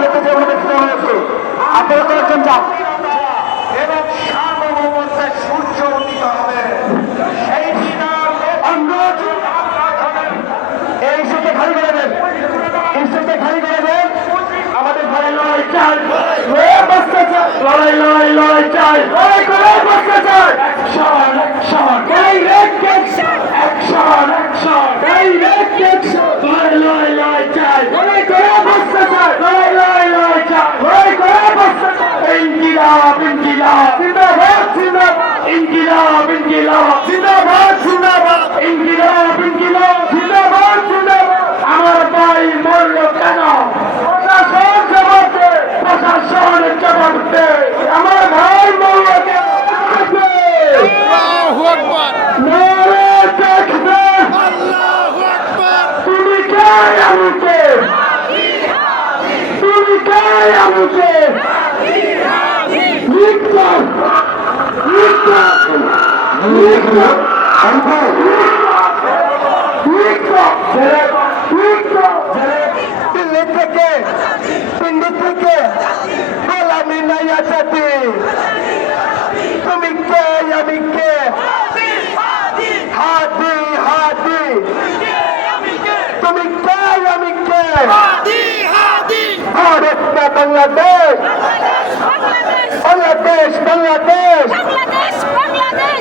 যে অনুমতি দেওয়া হয়েছে। আপনারা কয়েকজন যান সূর্য উদিত হবে। সেই দিন এই ইস্যুতে খালি করে দেন। ইস্যুতে খালি করে দেন। আমাদের ঘরে লড়াই চাই। বসতে চাই। লড়াই লড়াই লড়াই চাই। লড়াই করে বসতে চাই। Action action direct action action action direct action লড়াই লড়াই লড়াই চাই লড়াই করে বসতে চাই লড়াই লড়াই লড়াই চাই লড়াই করে বসতে চাই ইনকিলাব ইনকিলাব জিন্দাবাদ জিন্দাবাদ ইনকিলাব ইনকিলাব জিন্দাবাদ জিন্দাবাদ ইনকিলাব ইনকিলাব জিন্দাবাদ জিন্দাবাদ আমার ভাই মরল কেন প্রশাসন জবাব দে প্রশাসন জবাব দে আমার ভাই মরল কেন আল্লাহু আকবার মেরে দেখবে আল্লাহু আকবার তুমি কে আমাকে তুমি কে আমাকে লিখতাম লিখতাম দিল্লি থেকে পিন্ডি থেকে গোলামি নাই আসাতে তুমি কে, আমি কে? হাতি হাতি তুমি কে, আমি কে? ভারত না বাংলাদেশ। বাংলাদেশ বাংলাদেশ।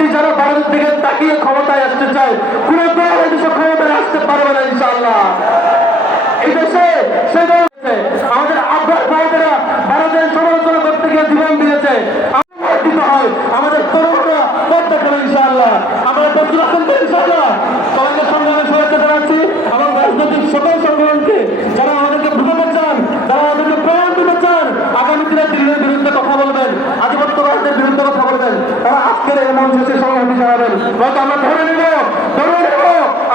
শক্তি যারা ভারতের দিকে তাকিয়ে ক্ষমতায় আসতে চায় কোন ক্ষমতায় আসতে পারবে না ইনশাআল্লাহ। এই দেশে সে আমাদের ভাইদেরা ভারতের সমালোচনা করতে গিয়ে জীবন দিয়েছে। হয়, আমাদের তরুণরা দেখাবে ইনশাআল্লাহ। আমরা সবাইকে সংগ্রামে এবং রাজনৈতিক সকল যারা আমাদেরকে চান, যারা আমাদেরকে প্রেরণ দিতে চান, আগামী দিনে দিল্লির বিরুদ্ধে কথা বলবেন। আধিপত্যবাদের বিরুদ্ধে কথা বলবেন তারা আজকের এই মঞ্চে সংহতি জানাবেন হয়তো আমরা ধরে নিব ধরে নিব।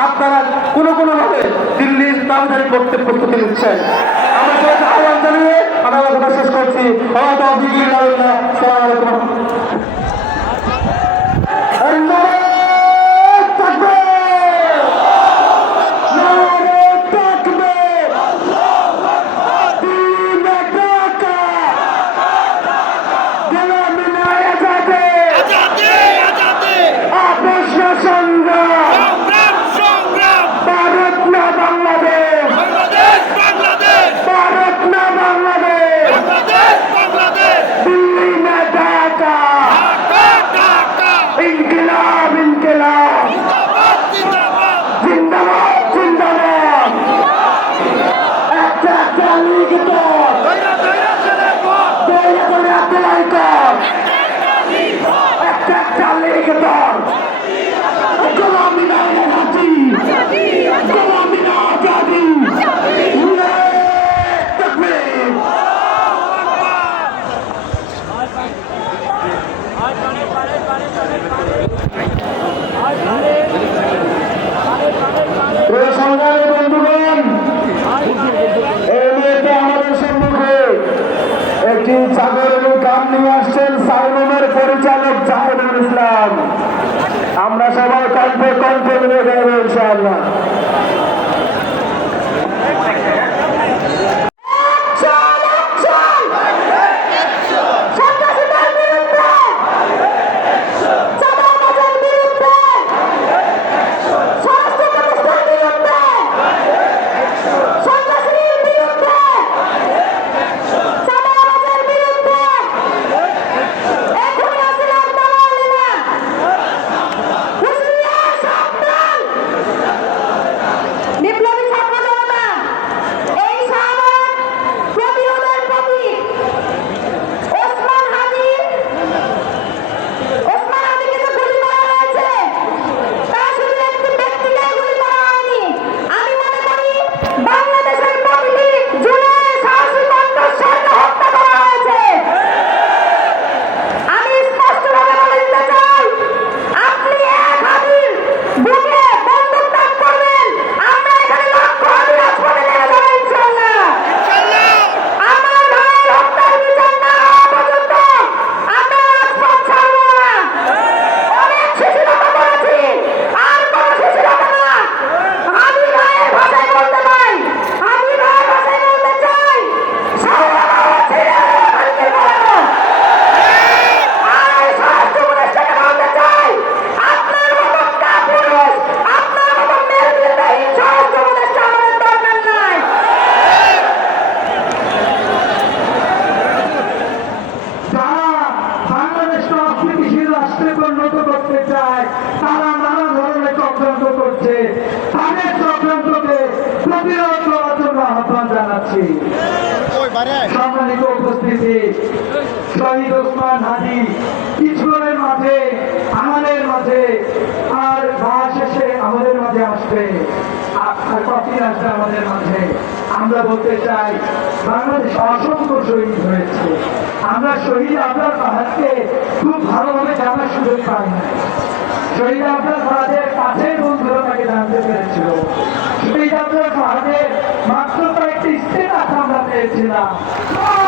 আপনারা কোনো কোনো ভাবে দিল্লির তাড়াতাড়ি করতে প্রস্তুতি নিচ্ছেন। আমরা আহ্বান জানিয়ে আমরা শেষ করছি। হয়তো করে দেবো ইনশাআল্লাহ। সম্মানিত উপস্থিতি। শহীদ ওসমান হাজি কিছুক্ষণের মাঝে, আমাদের মাঝে, আর বাস এসে আমাদের মাঝে আসবে। আর কফি আসবে আমাদের মাঝে। আমরা বলতে চাই, বাংলাদেশ অসংখ্য শহীদ হয়েছে। আমরা শহীদ আপনার পাহাড়কে খুব ভালোভাবে জানার সুযোগ পাই না শহীদ আপনার পাহাড়ের কাছে বন্ধুরা তাকে জানতে পেরেছে na